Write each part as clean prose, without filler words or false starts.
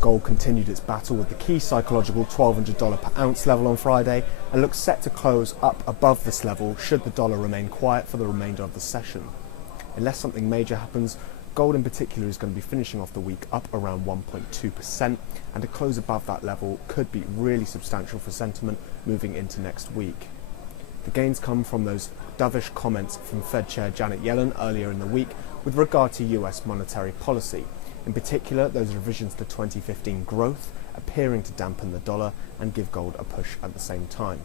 Gold continued its battle with the key psychological $1,200 per ounce level on Friday and looks set to close up above this level should the dollar remain quiet for the remainder of the session. Unless something major happens, gold in particular is going to be finishing off the week up around 1.2%, and a close above that level could be really substantial for sentiment moving into next week. The gains come from those dovish comments from Fed Chair Janet Yellen earlier in the week with regard to US monetary policy. In particular, those revisions to 2015 growth appearing to dampen the dollar and give gold a push at the same time.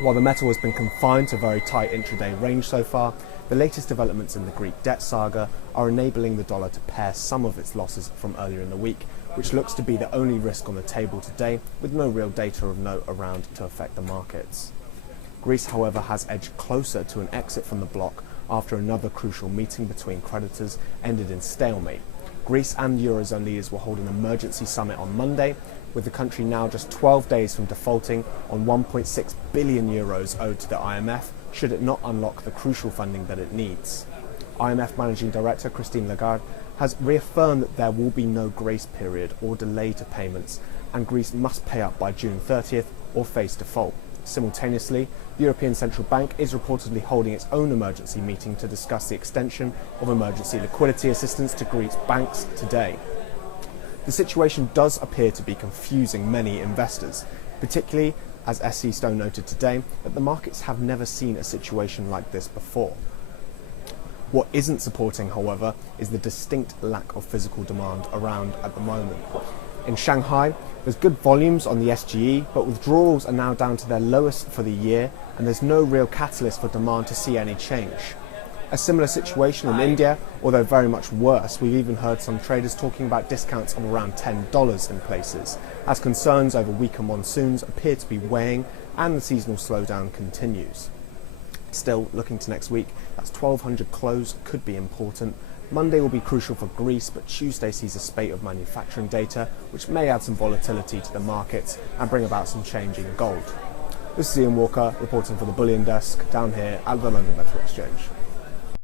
While the metal has been confined to a very tight intraday range so far, the latest developments in the Greek debt saga are enabling the dollar to pare some of its losses from earlier in the week, which looks to be the only risk on the table today, with no real data of note around to affect the markets. Greece, however, has edged closer to an exit from the bloc after another crucial meeting between creditors ended in stalemate. Greece and Eurozone leaders will hold an emergency summit on Monday, with the country now just 12 days from defaulting on 1.6 billion euros owed to the IMF, should it not unlock the crucial funding that it needs. IMF Managing Director Christine Lagarde has reaffirmed that there will be no grace period or delay to payments, and Greece must pay up by June 30th or face default. Simultaneously, the European Central Bank is reportedly holding its own emergency meeting to discuss the extension of emergency liquidity assistance to Greece banks today. The situation does appear to be confusing many investors, particularly as SC Stone noted today that the markets have never seen a situation like this before. What isn't supporting, however, is the distinct lack of physical demand around at the moment. In Shanghai, there's good volumes on the SGE, but withdrawals are now down to their lowest for the year, and there's no real catalyst for demand to see any change. A similar situation in India, although very much worse. We've even heard some traders talking about discounts of around $10 in places, as concerns over weaker monsoons appear to be weighing and the seasonal slowdown continues. Still, looking to next week, that's 1200 close could be important. Monday will be crucial for Greece, but Tuesday sees a spate of manufacturing data, which may add some volatility to the markets and bring about some change in gold. This is Ian Walker reporting for the BullionDesk down here at the London Metal Exchange.